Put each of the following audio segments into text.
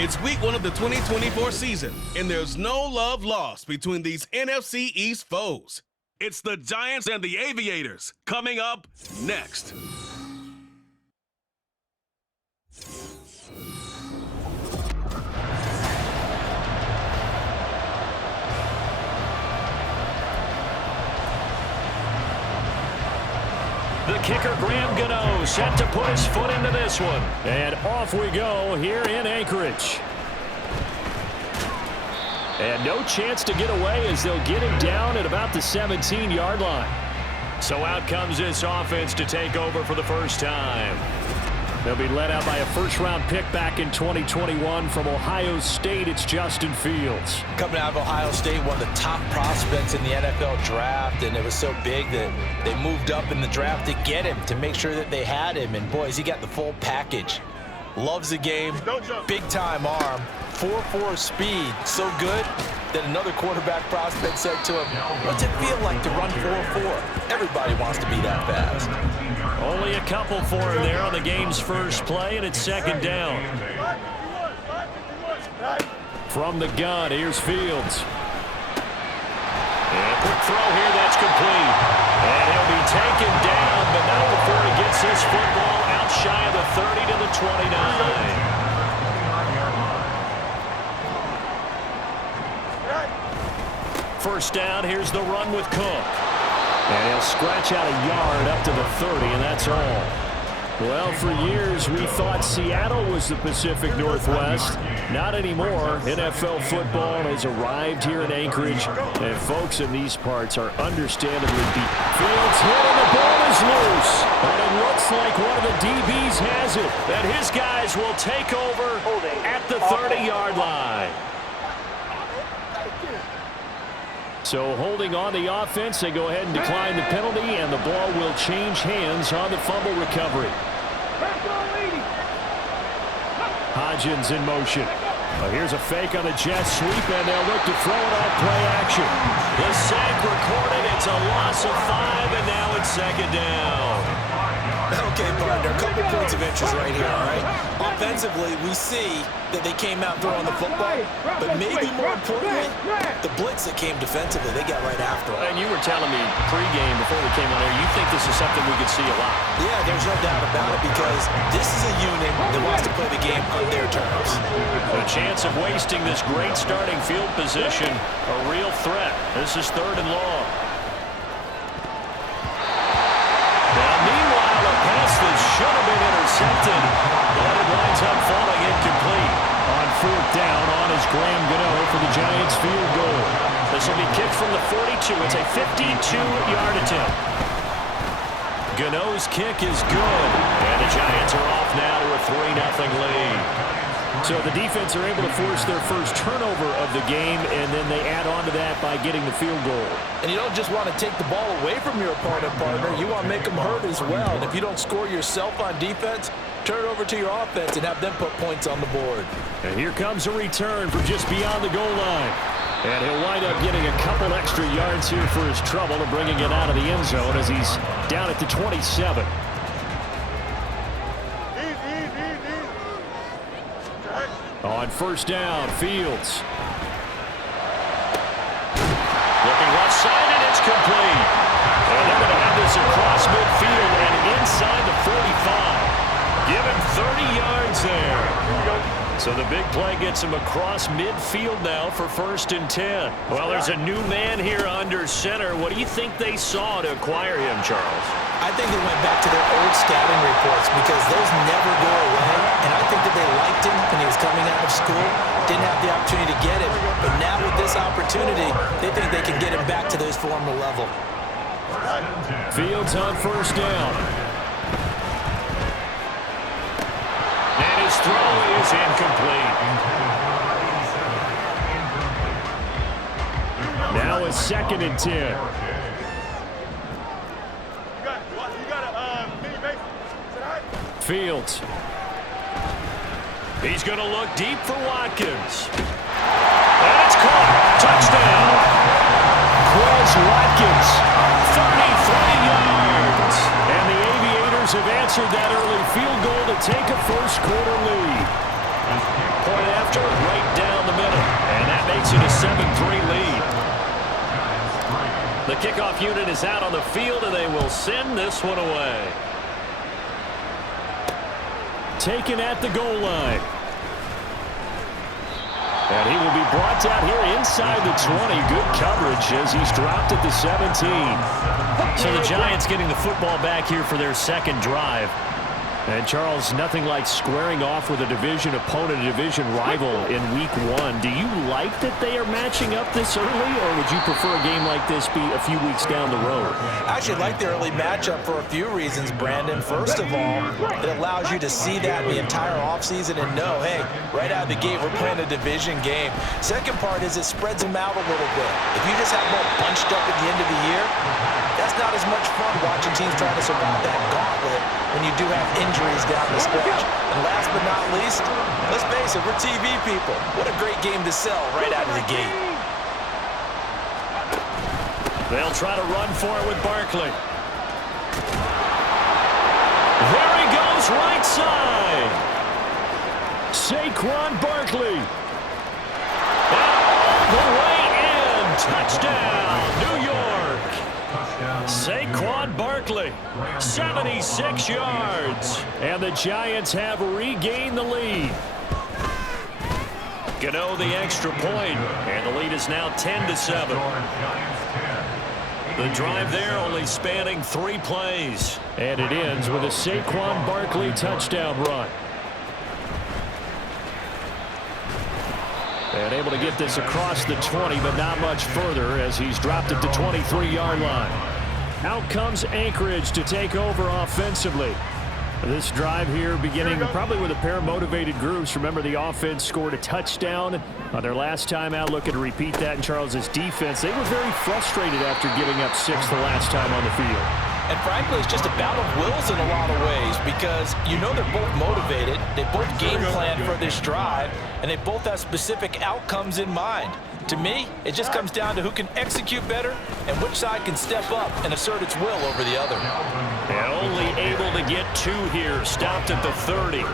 It's week 1 of the 2024 season, and there's no love lost between these NFC East foes. It's the Giants and the Aviators coming up next. The kicker, Graham Gano, set to put his foot into this one. And off we go here in Anchorage. And no chance to get away as they'll get him down at about the 17-yard line. So out comes this offense to take over for the first time. They'll be led out by a first-round pick back in 2021 from Ohio State. It's Justin Fields. Coming out of Ohio State, one of the top prospects in the NFL draft, and it was so big that they moved up in the draft to get him, to make sure that they had him. And boys, he got the full package. Loves the game, big-time arm, 4.4 speed, so good that another quarterback prospect said to him, "What's it feel like to run 4.4? Everybody wants to be that fast." Only a couple for him there on the game's first play, and it's second down. From the gun, here's Fields. And a quick throw here, that's complete. And he'll be taken down, but not before he gets his football out shy of the 30 to the 29. First down, here's the run with Cook. And he'll scratch out a yard up to the 30, and that's all. Well, for years, we thought Seattle was the Pacific Northwest. Not anymore. NFL football has arrived here in Anchorage, and folks in these parts are understandably beat. Fields hit, and the ball is loose. And it looks like one of the DBs has it, that his guys will take over at the 30-yard line. So holding on the offense, they go ahead and decline the penalty, and the ball will change hands on the fumble recovery. Hodgins in motion. Well, here's a fake on the jet sweep, and they'll look to throw it off play action. The sack recorded. It's a loss of 5, and now it's second down. Okay, partner, a couple points of interest right here, all right? Offensively, we see that they came out throwing the football, but maybe more importantly, the blitz that came defensively, they got right after it. And you were telling me pregame before we came on here, you think this is something we could see a lot. Yeah, there's no doubt about it, because this is a unit that wants to play the game on their terms. The chance of wasting this great starting field position, a real threat. This is 3rd and long. Should have been intercepted, but it winds up falling incomplete. On 4th down, on is Graham Gano for the Giants field goal. This will be kicked from the 42. It's a 52-yard attempt. Gano's kick is good, and the Giants are off now to a 3-0 lead. So the defense are able to force their first turnover of the game, and then they add on to that by getting the field goal. And you don't just want to take the ball away from your opponent, partner. You want to make them hurt as well. And if you don't score yourself on defense, turn it over to your offense and have them put points on the board. And here comes a return from just beyond the goal line. And he'll wind up getting a couple extra yards here for his trouble and bringing it out of the end zone as he's down at the 27. On first down, Fields. Looking left side, and it's complete. And they're going to have this across midfield and inside the 45. Give him 30 yards there. So the big play gets him across midfield now for 1st and 10. Well, there's a new man here under center. What do you think they saw to acquire him, Charles? I think they went back to their old scouting reports, because those never go away. And I think that they liked him when he was coming out of school. Didn't have the opportunity to get him. But now with this opportunity, they think they can get him back to those former level. Fields on first down. And his throw is incomplete. Now it's 2nd and 10. Fields. He's going to look deep for Watkins. And it's caught. Touchdown. Quez Watkins, 33 yards. And the Aviators have answered that early field goal to take a first quarter lead. Point after kickoff unit is out on the field, and they will send this one away. Taken at the goal line. And he will be brought down here inside the 20. Good coverage as he's dropped at the 17. So the Giants getting the football back here for their second drive. And, Charles, nothing like squaring off with a division opponent, a division rival in week one. Do you like that they are matching up this early, or would you prefer a game like this be a few weeks down the road? I actually like the early matchup for a few reasons, Brandon. First of all, it allows you to see that the entire offseason and know, hey, right out of the gate, we're playing a division game. Second part is it spreads them out a little bit. If you just have them all bunched up at the end of the year, that's not as much fun watching teams trying to survive that gauntlet when you do have injuries down the stretch. And last but not least, let's face it, we're TV people. What a great game to sell right out of the gate. They'll try to run for it with Barkley. There he goes, right side. Saquon Barkley. And all the way in. Touchdown, New York. Saquon Barkley, 76 yards. And the Giants have regained the lead. Gano the extra point, and the lead is now 10-7. The drive there only spanning 3 plays. And it ends with a Saquon Barkley touchdown run. And able to get this across the 20, but not much further as he's dropped at the 23-yard line. Out comes Anchorage to take over offensively. This drive here beginning probably with a pair of motivated groups. Remember, the offense scored a touchdown on their last time out. Looking to repeat that in Charles's defense. They were very frustrated after giving up 6 the last time on the field. And frankly, it's just a battle of wills in a lot of ways because you know they're both motivated, they both game plan for this drive, and they both have specific outcomes in mind. To me, it just comes down to who can execute better and which side can step up and assert its will over the other. And only able to get 2 here, stopped at the 30.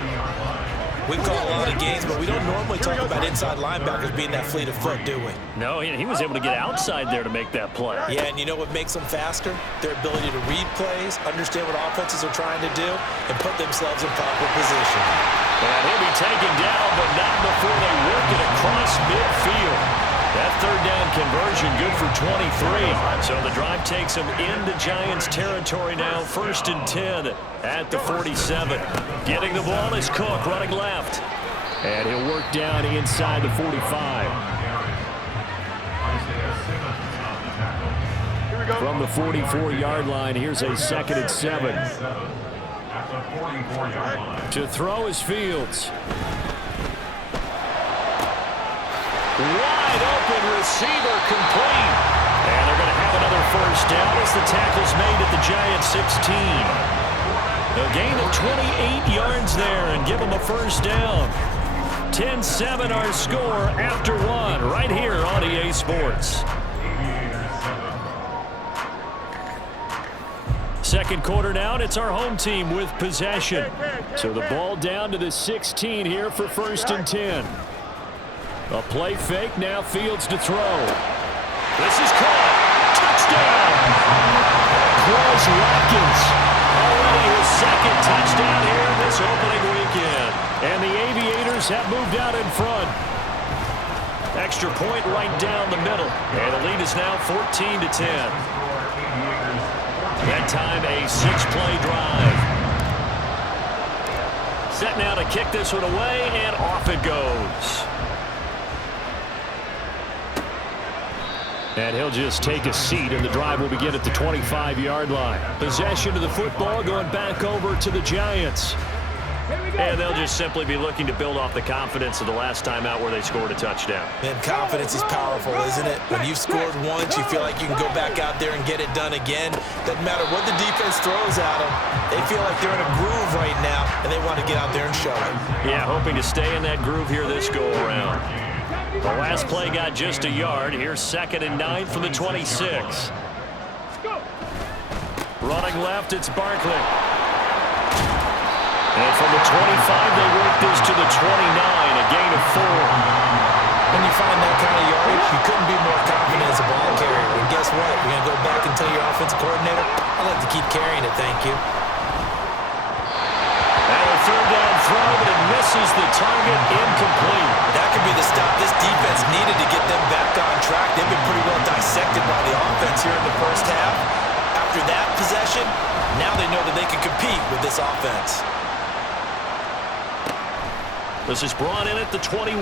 We call a lot of games, but we don't normally talk about inside linebackers being that fleet of foot, do we? No, he was able to get outside there to make that play. Yeah, and you know what makes them faster? Their ability to read plays, understand what offenses are trying to do, and put themselves in proper position. And he'll be taken down, but not before they work it across midfield. That third down conversion good for 23. So the drive takes them into Giants territory now. 1st and 10 at the 47. Getting the ball is Cook running left. And he'll work down inside the 45. From the 44-yard line, here's a 2nd and 7. To throw is Fields. Wide open receiver complete. And they're going to have another 1st down as the tackle's made at the Giants 16. A gain of 28 yards there and give them a 1st down. 10-7 our score after 1 right here on EA Sports. Second quarter now, and it's our home team with possession. So the ball down to the 16 here for 1st and 10. A play fake, now Fields to throw. This is caught. Touchdown! Quez Watkins. Already his 2nd touchdown here this opening weekend. And the Aviators have moved out in front. Extra point right down the middle. And the lead is now 14-10. That time a 6-play drive. Set now to kick this one away, and off it goes. And he'll just take a seat, and the drive will begin at the 25-yard line. Possession of the football going back over to the Giants. And they'll just simply be looking to build off the confidence of the last time out where they scored a touchdown. Man, confidence is powerful, isn't it? When you've scored once, you feel like you can go back out there and get it done again. Doesn't matter what the defense throws at them. They feel like they're in a groove right now, and they want to get out there and show it. Yeah, hoping to stay in that groove here this go-around. The last play got just a yard. Here's 2nd and 9 from the 26. Running left, it's Barkley. And from the 25, they work this to the 29, a gain of 4. When you find that kind of yardage, you couldn't be more confident as a ball carrier. When And guess what? You're going to go back and tell your offensive coordinator, I'd like to keep carrying it, thank you. And a third down throw, but it misses the target, incomplete. That could be the stop this defense needed to get them back on track. They've been pretty well dissected by the offense here in the first half. After that possession, now they know that they can compete with this offense. This is brought in at the 21.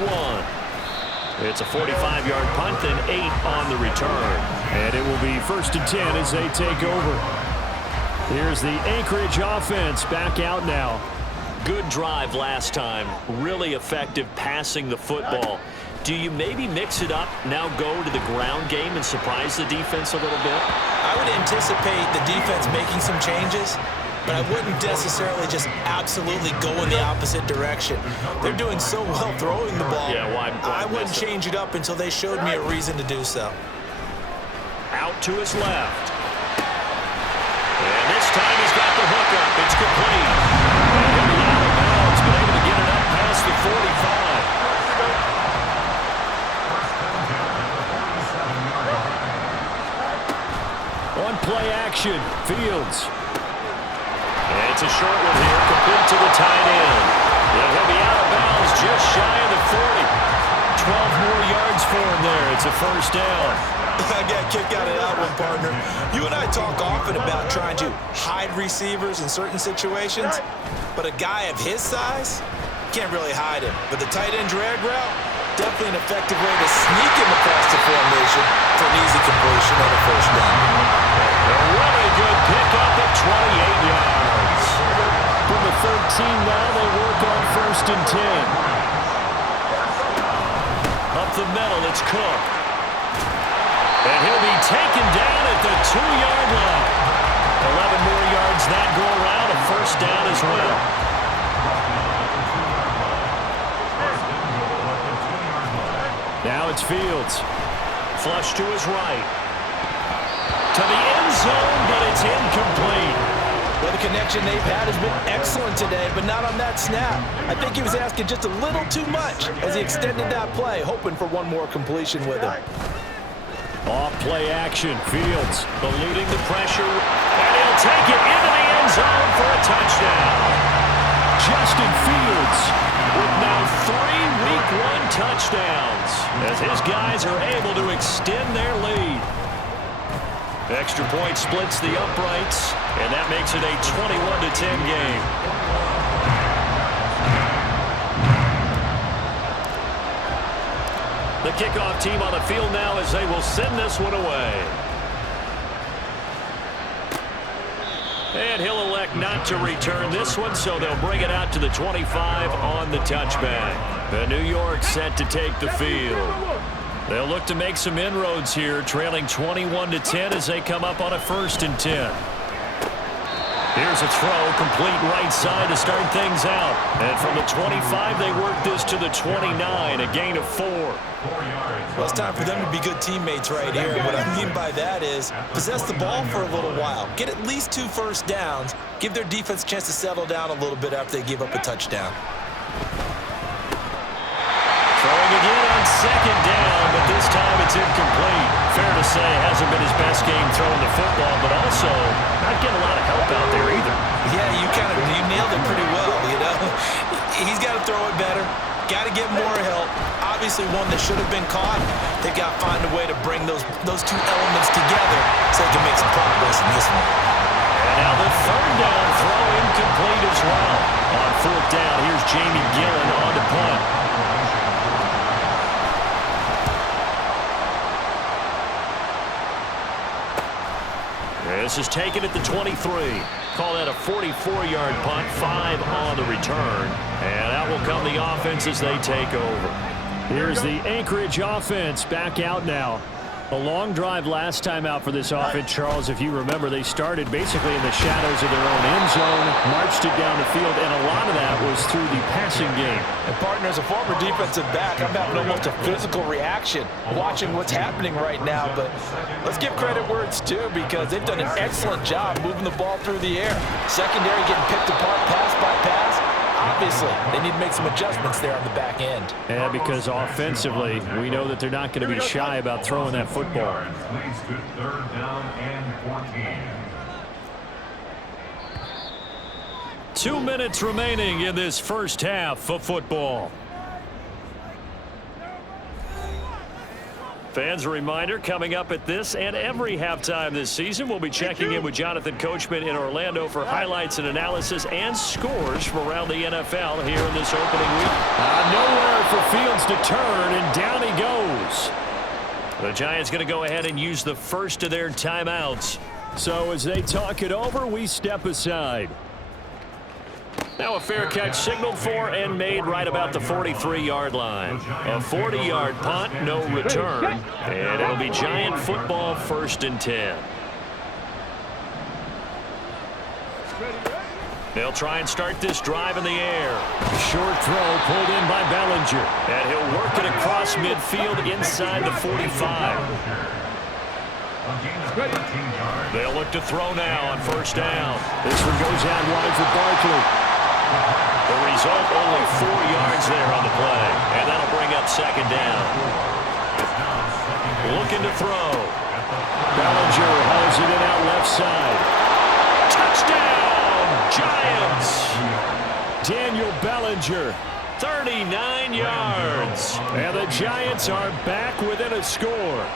It's a 45-yard punt, then 8 on the return. And it will be 1st and 10 as they take over. Here's the Anchorage offense back out now. Good drive last time. Really effective passing the football. Do you maybe mix it up, now go to the ground game and surprise the defense a little bit? I would anticipate the defense making some changes, but I wouldn't necessarily just absolutely go in the opposite direction. They're doing so well throwing the ball. Yeah, why I wouldn't change it up until they showed me a reason to do so. Out to his left. And this time he's got the hook up. It's complete. And he'll be out of bounds, but able to get it up past the 45. On play action, Fields. And it's a short one here, complete to the tight end. And he'll be out of bounds just shy of the 40. 12 more yards for him there. It's a first down. I got a kick out of that one, partner. You and I talk often about trying to hide receivers in certain situations, but a guy of his size can't really hide him. But the tight end drag route, definitely an effective way to sneak him across the formation for an easy completion and a first down. A really good pickup at 28 yards. From the 13 now, they work on 1st and 10. Up the middle, it's Cook. And he'll be taken down at the 2-yard line. 11 more yards that go around, a first down as well. Now it's Fields. Flush to his right. To the end zone, but it's incomplete. Well, the connection they've had has been excellent today, but not on that snap. I think he was asking just a little too much as he extended that play, hoping for one more completion with him. Off play action, Fields eluding the pressure, and he'll take it into the end zone for a touchdown. Justin Fields with now 3 Week 1 touchdowns as his guys are able to extend their lead. Extra point splits the uprights, and that makes it a 21-10 game. The kickoff team on the field now as they will send this one away. And he'll elect not to return this one, so they'll bring it out to the 25 on the touchback. The New York set to take the field. They'll look to make some inroads here, trailing 21-10 as they come up on a 1st and 10. Here's a throw, complete right side to start things out. And from the 25, they work this to the 29, a gain of 4. Well, it's time for them to be good teammates right here. What I mean by that is possess the ball for a little while. Get at least 2 first downs. Give their defense a chance to settle down a little bit after they give up a touchdown. Throwing again on 2nd down, but this time it's incomplete. Fair to say, hasn't been his best game throwing the football, but also not getting a lot of help out there either. Yeah, you nailed it pretty well, you know. He's got to throw it better. Got to get more help. Obviously one that should have been caught. They've got to find a way to bring those 2 elements together so they can make some progress in this one. And now the 3rd down throw incomplete as well. On 4th down, here's Jamie Gillen on to punt. This is taken at the 23. Call that a 44-yard punt, 5 on the return. And out will come the offense as they take over. Here's the Anchorage offense back out now. A long drive last time out for this offense, Charles. If you remember, they started basically in the shadows of their own end zone, marched it down the field, and a lot of that was through the passing game. And partner, as a former defensive back, I'm having almost a physical reaction watching what's happening right now. But let's give credit where it's due, because they've done an excellent job moving the ball through the air. Secondary getting picked apart pass by pass. obviously, they need to make some adjustments there on the back end. Yeah, because offensively, we know that they're not going to be shy about throwing that football. Please good third down and 14. 2 minutes remaining in this first half of football. Fans, a reminder, coming up at this and every halftime this season, we'll be checking in with Jonathan Coachman in Orlando for highlights and analysis and scores from around the NFL here in this opening week. Nowhere for Fields to turn, and down he goes. The Giants going to go ahead and use the first of their timeouts. So as they talk it over, we step aside. Now a fair catch signaled for and made right about the 43-yard line. A 40-yard punt, no return, and it'll be Giant football 1st and 10. They'll try and start this drive in the air. Short throw pulled in by Bellinger, and he'll work it across midfield inside the 45. They'll look to throw now on 1st down. This one goes out wide for Barkley. The result, only 4 yards there on the play, and that'll bring up 2nd down. Looking to throw. Bellinger hauls it in out left side. Touchdown, Giants! Daniel Bellinger, 39 yards. And the Giants are back within a score.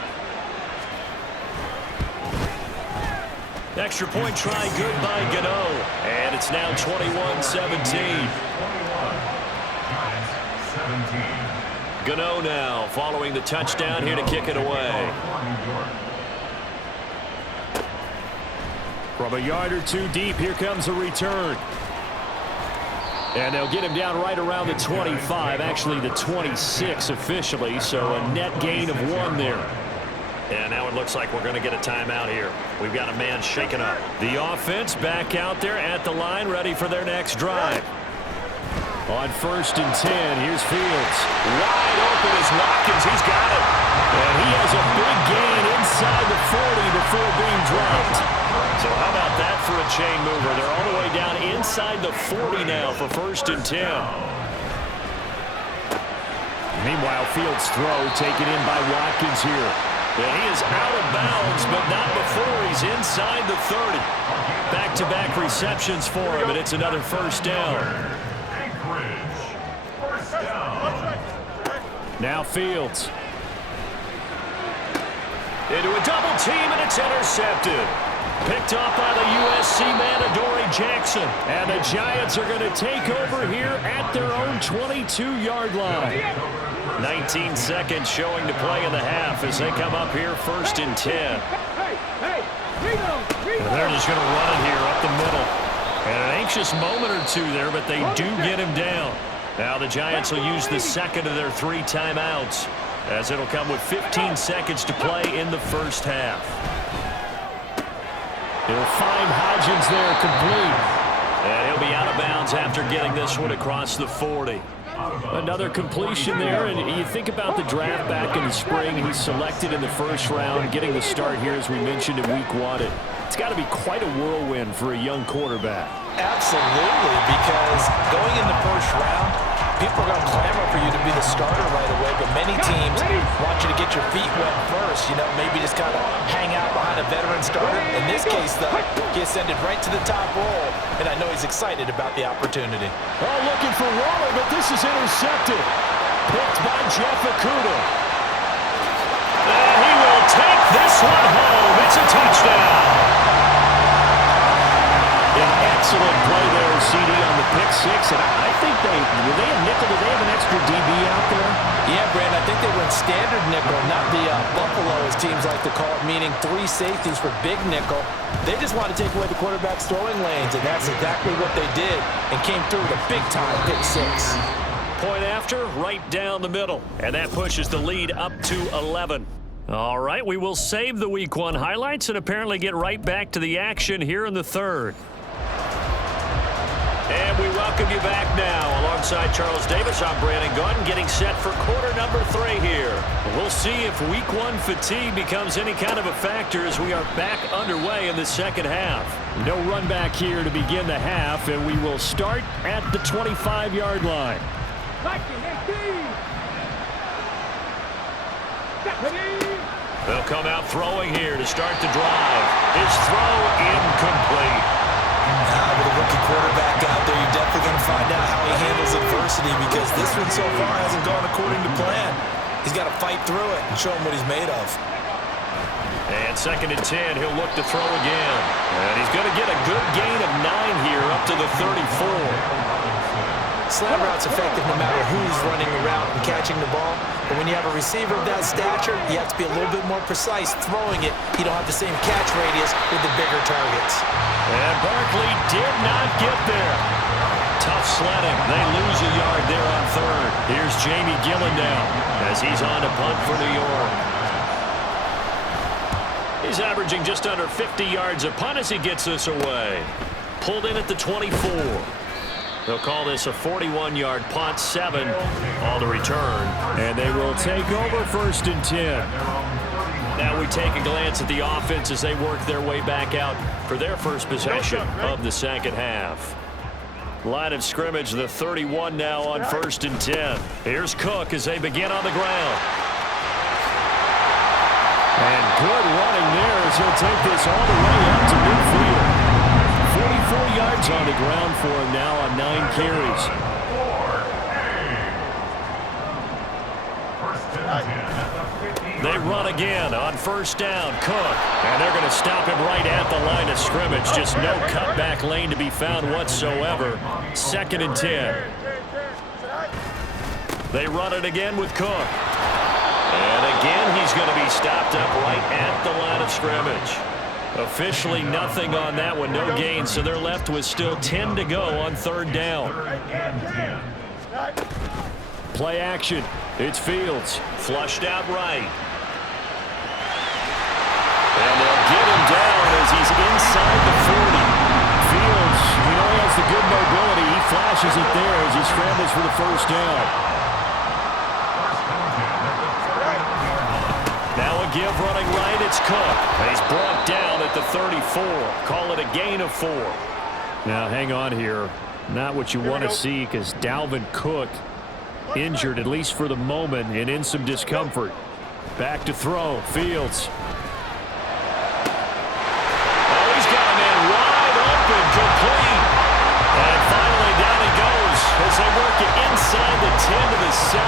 Extra point try good by Gano. And it's now 21-17. Gano now following the touchdown here to kick it away. From a yard or two deep, here comes a return. And they'll get him down right around the 25, actually the 26 officially, so a net gain of 1 there. And now it looks like we're going to get a timeout here. We've got a man shaken up. The offense back out there at the line, ready for their next drive. On 1st and 10, here's Fields. Wide open is Watkins. He's got it. And he has a big gain inside the 40 before being dropped. So how about that for a chain mover? They're all the way down inside the 40 now for 1st and 10. Meanwhile, Fields' throw taken in by Watkins here. And he is out of bounds, but not before he's inside the 30. Back-to-back receptions for him, and it's another 1st down. Now Fields. Into a double team, and it's intercepted. Picked off by the USC man, Adoree Jackson. And the Giants are going to take over here at their own 22-yard line. 19 seconds showing to play in the half as they come up here 1st and 10. And they're just going to run it here up the middle. And an anxious moment or two there, but they do get him down. Now the Giants will use the 2nd of their 3 timeouts as it'll come with 15 seconds to play in the 1st half. He'll find Hodgins there complete. And he'll be out of bounds after getting this one across the 40. Another completion there, and you think about the draft back in the spring. He's selected in the 1st round, getting the start here, as we mentioned, in week 1. It's got to be quite a whirlwind for a young quarterback. Absolutely, because going in the 1st round, people are going to clamor for you to be the starter right away, but many teams want you to get your feet wet first, maybe just kind of hang out behind a veteran starter. In this case, though, he ascended right to the top roll, and I know he's excited about the opportunity. Oh, looking for Waller, but this is intercepted. Picked by Jeff Okudah. And he will take this one home. It's a touchdown. An excellent play there, CD, on the pick 6. And I think were they a nickel? Did they have an extra DB out there? Yeah, Brandon, I think they were in standard nickel, not the Buffalo, as teams like to call it, meaning 3 safeties for big nickel. They just want to take away the quarterback's throwing lanes, and that's exactly what they did, and came through with a big-time pick 6. Point after, right down the middle. And that pushes the lead up to 11. All right, we will save the Week 1 highlights and apparently get right back to the action here in the 3rd. And we welcome you back now. Alongside Charles Davis, I'm Brandon Gaudin, getting set for quarter number 3 here. We'll see if week 1 fatigue becomes any kind of a factor as we are back underway in the second half. No run back here to begin the half, and we will start at the 25-yard line. They'll come out throwing here to start the drive. His throw incomplete. With a rookie quarterback out there, you're definitely going to find out how he handles adversity, because this one so far hasn't gone according to plan. He's got to fight through it and show him what he's made of. And 2nd and 10, he'll look to throw again. And he's going to get a good gain of 9 here up to the 34. Slant route's effective no matter who's running the route and catching the ball. But when you have a receiver of that stature, you have to be a little bit more precise throwing it. You don't have the same catch radius with the bigger targets. And Barkley did not get there. Tough sledding. They lose a yard there on 3rd. Here's Jamie Gillen now as he's on to punt for New York. He's averaging just under 50 yards a punt as he gets this away. Pulled in at the 24. They'll call this a 41-yard punt, 7 on the return. And they will take over 1st and 10. Now we take a glance at the offense as they work their way back out for their first possession of the second half. Line of scrimmage, the 31 now on 1st and 10. Here's Cook as they begin on the ground. And good running there as he'll take this all the way up to midfield. 44 yards on the ground for him now on 9 carries. They run again on 1st down. Cook. And they're going to stop him right at the line of scrimmage. Just no cutback lane to be found whatsoever. 2nd and 10. They run it again with Cook. And again, he's going to be stopped up right at the line of scrimmage. Officially nothing on that one, no gain, so they're left with still 10 to go on 3rd down. Play action. It's Fields. Flushed out right. And they'll get him down as he's inside the 40. Fields, you know he has the good mobility. He flashes it there as he scrambles for the 1st down. Now a give running right, it's Cook. And he's brought down at the 34. Call it a gain of 4. Now hang on here. Not what you want to see, because Dalvin Cook injured, at least for the moment, and in some discomfort. Back to throw. Fields. Oh, he's got a man wide open, complete. And finally down he goes as they work it inside the 10 to the 7.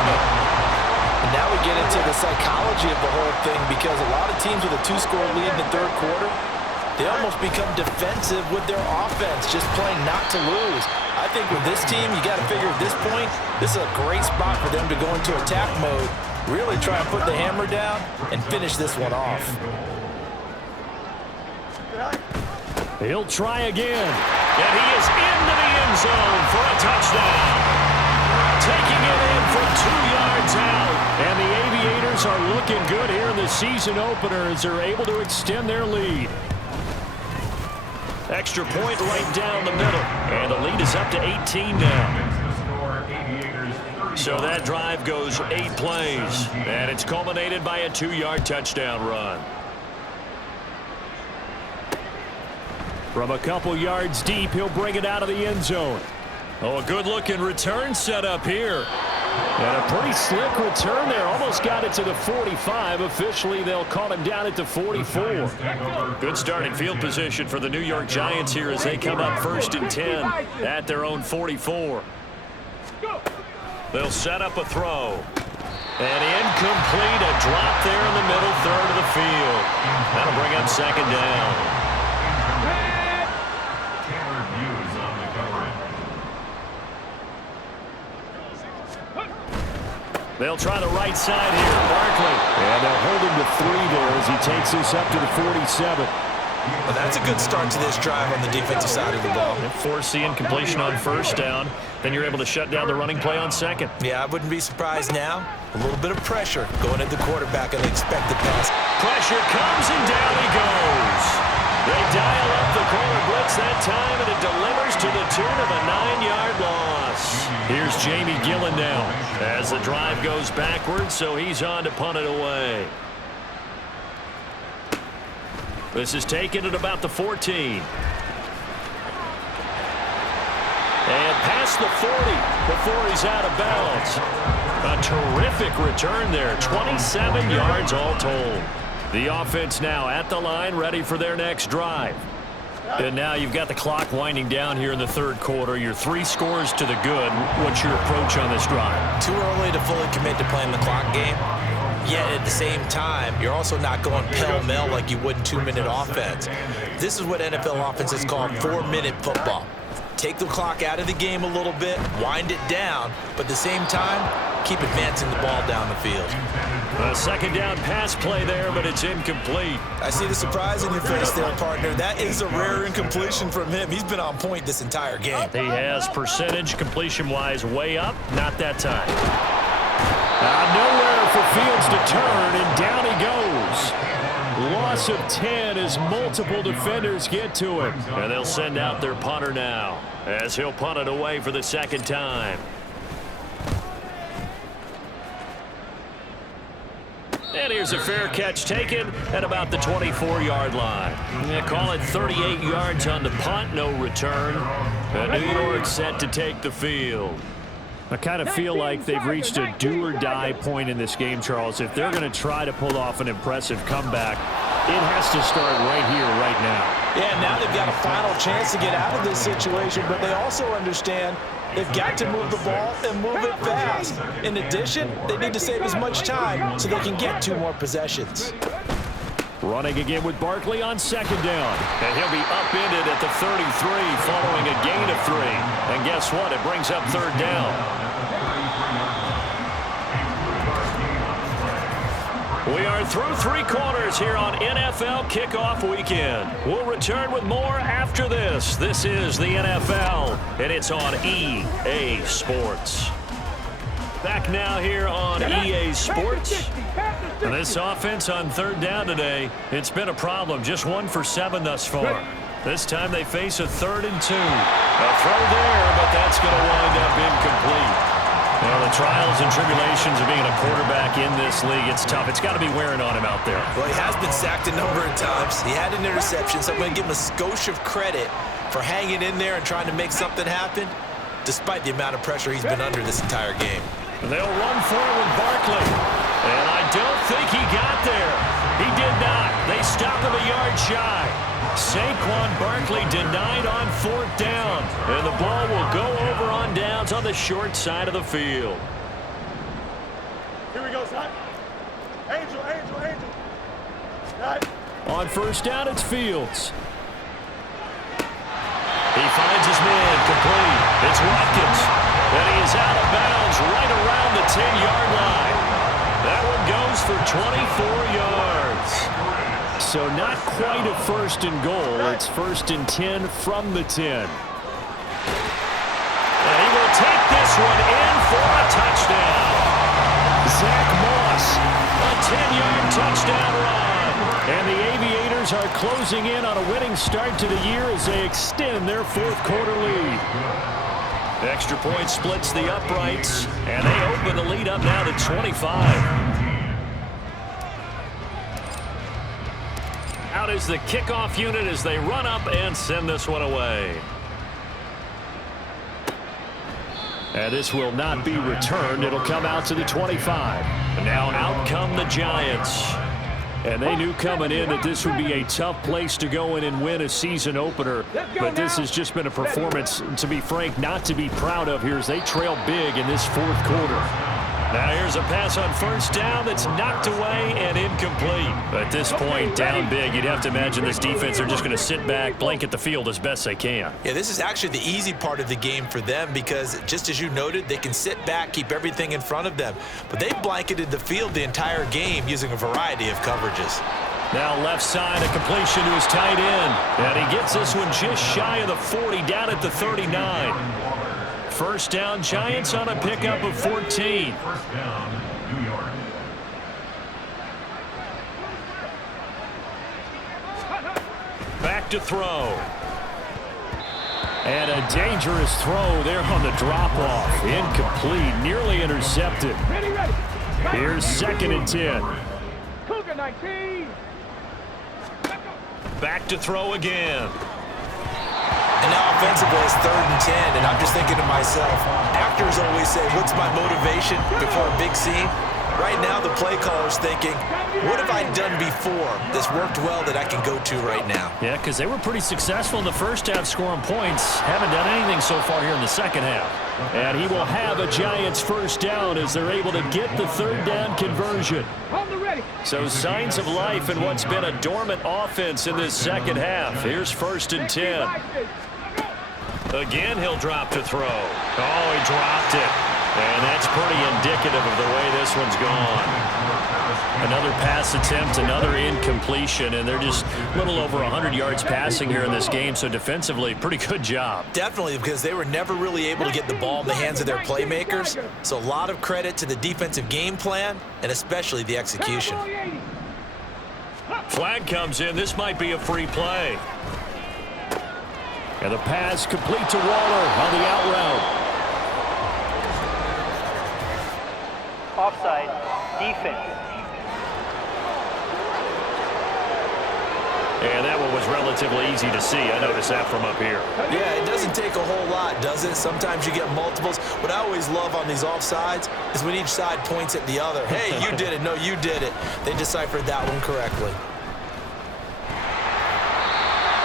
And now we get into the psychology of the whole thing, because a lot of teams with a 2-score lead in the 3rd quarter, they almost become defensive with their offense, just playing not to lose. I think with this team, you got to figure at this point, this is a great spot for them to go into attack mode, really try and put the hammer down and finish this one off. He'll try again. And he is into the end zone for a touchdown. Taking it in from 2 yards out. And the Aviators are looking good here in the season opener as they're able to extend their lead. Extra point right down the middle. And the lead is up to 18 now. So that drive goes 8 plays. And it's culminated by a 2-yard touchdown run. From a couple yards deep, he'll bring it out of the end zone. Oh, a good-looking return set up here. And a pretty slick return there. Almost got it to the 45. Officially, they'll call him down at the 44. Good starting field position for the New York Giants here as they come up 1st and 10 at their own 44. They'll set up a throw. And incomplete, a drop there in the middle 3rd of the field. That'll bring up 2nd down. They'll try the right side here. Barkley. And they'll hold him to 3 there as he takes this up to the 47. Well, that's a good start to this drive on the defensive side of the ball. Force the incompletion on 1st down. Then you're able to shut down the running play on 2nd. Yeah, I wouldn't be surprised now. A little bit of pressure going at the quarterback on the expected pass. Pressure comes and down he goes. They dial up the corner blitz that time, and it delivers to the tune of a 9-yard loss. Here's Jamie Gillen now as the drive goes backwards, so he's on to punt it away. This is taken at about the 14. And past the 40 before he's out of bounds. A terrific return there. 27 yards all told. The offense now at the line, ready for their next drive. And now you've got the clock winding down here in the third quarter. You're 3 scores to the good. What's your approach on this drive? Too early to fully commit to playing the clock game. Yet at the same time, you're also not going pell-mell like you would in 2-minute offense. This is what NFL offenses call 4-minute football. Take the clock out of the game a little bit, wind it down, but at the same time, keep advancing the ball down the field. A second down pass play there, but it's incomplete. I see the surprise in your face there, partner. That is a rare incompletion from him. He's been on point this entire game. He has percentage completion-wise way up, not that time. Nowhere for Fields to turn, and down he goes. Loss of 10 as multiple defenders get to him. And they'll send out their punter now as he'll punt it away for the second time. And here's a fair catch taken at about the 24-yard line. Call it 38 yards on the punt, no return. And New York set to take the field. I kind of feel like they've reached a do-or-die point in this game, Charles. If they're going to try to pull off an impressive comeback, it has to start right here, right now. Yeah, now they've got a final chance to get out of this situation, but they also understand they've got to move the ball and move it fast. In addition, they need to save as much time so they can get 2 more possessions. Running again with Barkley on second down. And he'll be upended at the 33 following a gain of 3. And guess what? It brings up third down. We are through 3 quarters here on NFL Kickoff Weekend. We'll return with more after this. This is the NFL, and it's on EA Sports. Back now here on EA Sports. And this offense on third down today, it's been a problem. Just 1 for 7 thus far. This time they face a 3rd and 2. A throw there, but that's going to wind up incomplete. Well, the trials and tribulations of being a quarterback in this league, it's tough. It's got to be wearing on him out there. Well, he has been sacked a number of times. He had an interception, so I'm going to give him a skosh of credit for hanging in there and trying to make something happen, despite the amount of pressure he's been under this entire game. And they'll run forward with Barkley. And I don't think he got there. He did not. They stop him a yard shy. Saquon Barkley denied on 4th down. And the ball will go over on downs on the short side of the field. Here we go, son. Angel. Right. On 1st down, it's Fields. He finds his man complete. It's Watkins. And he is out of bounds right around the 10-yard line. That one goes for 24 yards. So not quite a 1st and goal. It's 1st and 10 from the 10. And he will take this one in for a touchdown. Zach Moss, a 10-yard touchdown run. And the Aviators are closing in on a winning start to the year as they extend their 4th quarter lead. Extra point splits the uprights, and they open the lead up now to 25. Out is the kickoff unit as they run up and send this one away. And this will not be returned. It'll come out to the 25. And now out come the Giants. And they knew coming in that this would be a tough place to go in and win a season opener. But this has just been a performance, to be frank, not to be proud of here as they trail big in this 4th quarter. Now here's a pass on 1st down that's knocked away and incomplete. At this point, down big, you'd have to imagine this defense, they're just going to sit back, blanket the field as best they can. Yeah, this is actually the easy part of the game for them because, just as you noted, they can sit back, keep everything in front of them. But they've blanketed the field the entire game using a variety of coverages. Now left side, a completion to his tight end. And he gets this one just shy of the 40, down at the 39. 1st down, Giants on a pickup of 14. 1st down, New York. back to throw. And a dangerous throw there on the drop-off. Incomplete, nearly intercepted. Here's 2nd and 10. Cougar 19. Back to throw again. And now offensively, it's 3rd and 10, and I'm just thinking to myself, actors always say, what's my motivation before a big scene? Right now, the play caller's thinking, what have I done before that's worked well that I can go to right now? Yeah, because they were pretty successful in the first half scoring points. Haven't done anything so far here in the second half. And he will have a Giants first down as they're able to get the 3rd down conversion. So signs of life in what's been a dormant offense in this second half. Here's 1st and 10. Again, he'll drop to throw. Oh, he dropped it. And that's pretty indicative of the way this one's gone. Another pass attempt, another incompletion, and they're just a little over 100 yards passing here in this game, so defensively, pretty good job. Definitely, because they were never really able to get the ball in the hands of their playmakers, so a lot of credit to the defensive game plan, and especially the execution. Flag comes in. This might be a free play. And the pass complete to Waller on the out route. Offside, defense. And that one was relatively easy to see. I noticed that from up here. Yeah, it doesn't take a whole lot, does it? Sometimes you get multiples. What I always love on these offsides is when each side points at the other. Hey, you did it. No, you did it. They deciphered that one correctly.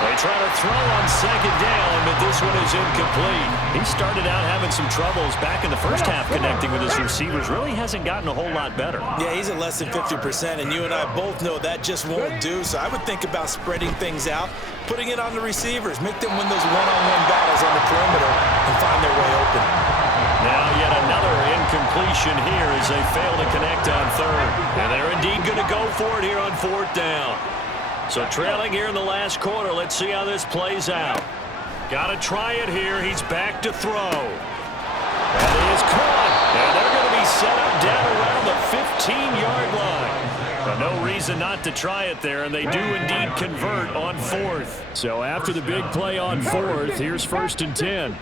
They try to throw on 2nd down, but this one is incomplete. He started out having some troubles back in the first half connecting with his receivers. Really hasn't gotten a whole lot better. Yeah, he's at less than 50%, and you and I both know that just won't do. So I would think about spreading things out, putting it on the receivers, make them win those one-on-one battles on the perimeter and find their way open. Now yet another incompletion here as they fail to connect on 3rd. And they're indeed going to go for it here on 4th down. So trailing here in the last quarter. Let's see how this plays out. Got to try it here. He's back to throw. That is caught. And they're going to be set up down around the 15-yard line. Now, no reason not to try it there, and they do indeed convert on 4th. So after the big play on 4th, here's 1st and 10.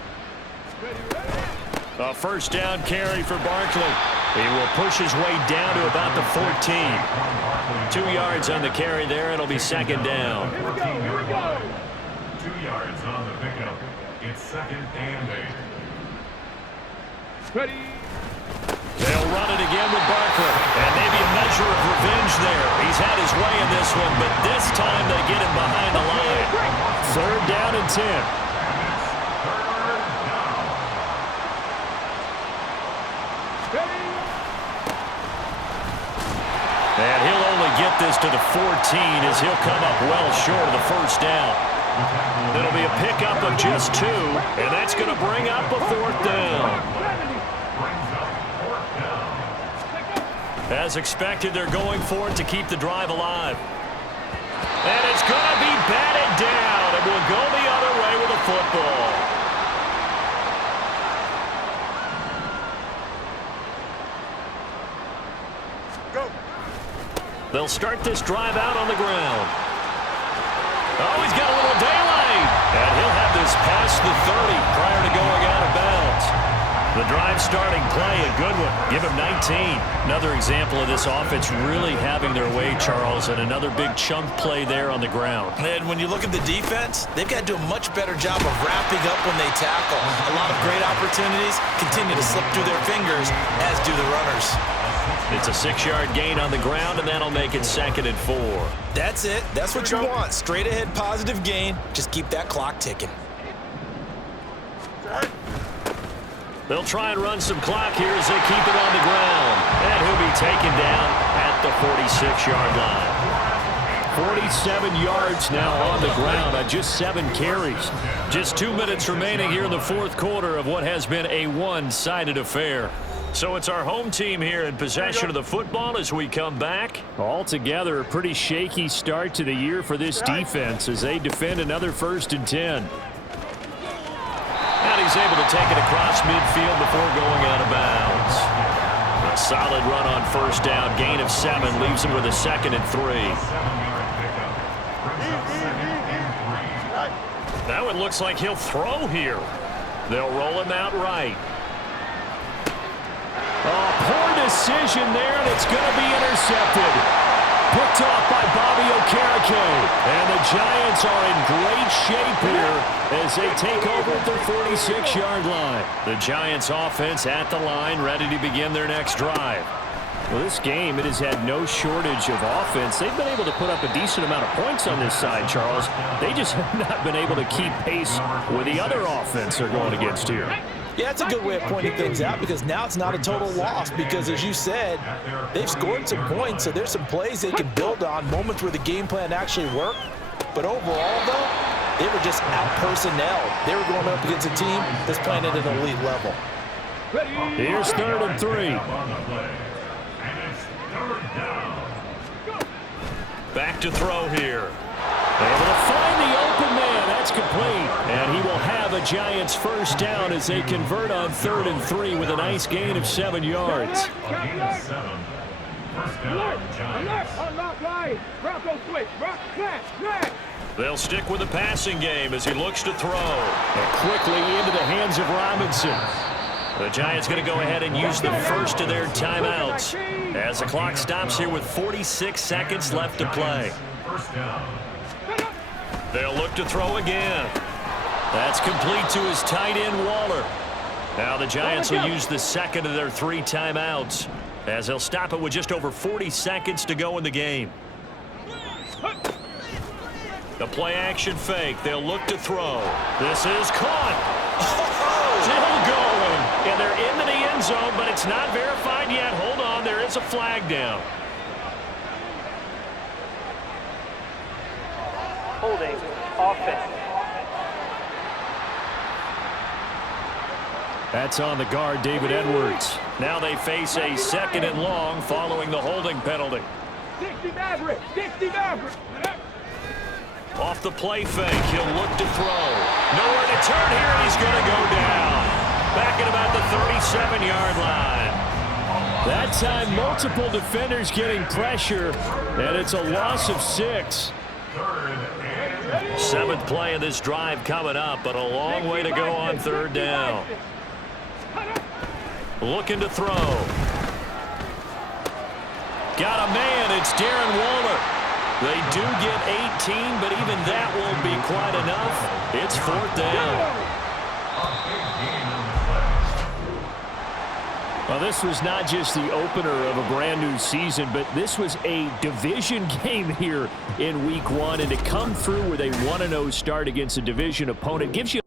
A first down carry for Barkley. He will push his way down to about the 14. 2 yards on the carry there. It'll be 2nd down. 2 yards on the pickup. It's 2nd and 8. They'll run it again with Barkley. And maybe a measure of revenge there. He's had his way in this one, but this time they get him behind the line. 3rd down and 10. And he'll only get this to the 14 as he'll come up well short of the first down. It'll be a pickup of just 2, and that's going to bring up a 4th down. As expected, they're going for it to keep the drive alive. And it's going to be batted down, and we'll go the other way with the football. They'll start this drive out on the ground. Oh, he's got a little daylight. And he'll have this past the 30 prior to going out of bounds. The drive starting play, a good one. Give him 19. Another example of this offense really having their way, Charles, and another big chunk play there on the ground. And when you look at the defense, they've got to do a much better job of wrapping up when they tackle. A lot of great opportunities continue to slip through their fingers, as do the runners. It's a 6-yard gain on the ground, and that'll make it 2nd and 4. That's it. That's what you want. Straight ahead positive gain. Just keep that clock ticking. They'll try and run some clock here as they keep it on the ground. And he'll be taken down at the 46-yard line. 47 yards now on the ground on just 7 carries. Just 2 minutes remaining here in the 4th quarter of what has been a one-sided affair. So it's our home team here in possession of the football as we come back. Altogether, a pretty shaky start to the year for this defense as they defend another 1st and 10. And he's able to take it across midfield before going out of bounds. A solid run on first down. Gain of 7 leaves him with a 2nd and 3. Now it looks like he'll throw here. They'll roll him out right. Oh, poor decision there, and it's going to be intercepted. Picked off by Bobby Okereke. And the Giants are in great shape here as they take over at their 46-yard line. The Giants offense at the line, ready to begin their next drive. Well, this game, it has had no shortage of offense. They've been able to put up a decent amount of points on this side, Charles. They just have not been able to keep pace with the other offense they're going against here. Yeah, that's a good way of pointing things out because now it's not a total loss because, as you said, they've scored some points, so there's some plays they can build on, moments where the game plan actually worked. But overall, though, they were just out-personnelled. They were going up against a team that's playing at an elite level. Here's 3rd and 3. Back to throw here. Able to find the open man. That's complete. And he will have a Giants first down as they convert on 3rd and 3 with a nice gain of 7 yards. They'll stick with the passing game as he looks to throw. And quickly into the hands of Robinson. The Giants going to go ahead and use the first of their timeouts as the clock stops here with 46 seconds left to play. They'll look to throw again. That's complete to his tight end, Waller. Now the Giants will use the second of their 3 timeouts as they'll stop it with just over 40 seconds to go in the game. The play action fake. They'll look to throw. This is caught. Still going. And they're into the end zone, but it's not verified yet. Hold on. There is a flag down. Holding offense. That's on the guard, David Edwards. Now they face a 2nd and long following the holding penalty. 60 Maverick! 60 Maverick! Off the play fake, he'll look to throw. Nowhere to turn here, and he's going to go down. Back at about the 37-yard line. That time, multiple defenders getting pressure, and it's a loss of 6. 7th play of this drive coming up, but a long way to go on 3rd down. Looking to throw. Got a man, it's Darren Waller. They do get 18, but even that won't be quite enough. It's 4th down. Well, this was not just the opener of a brand new season, but this was a division game here in week 1. And to come through with a 1-0 start against a division opponent gives you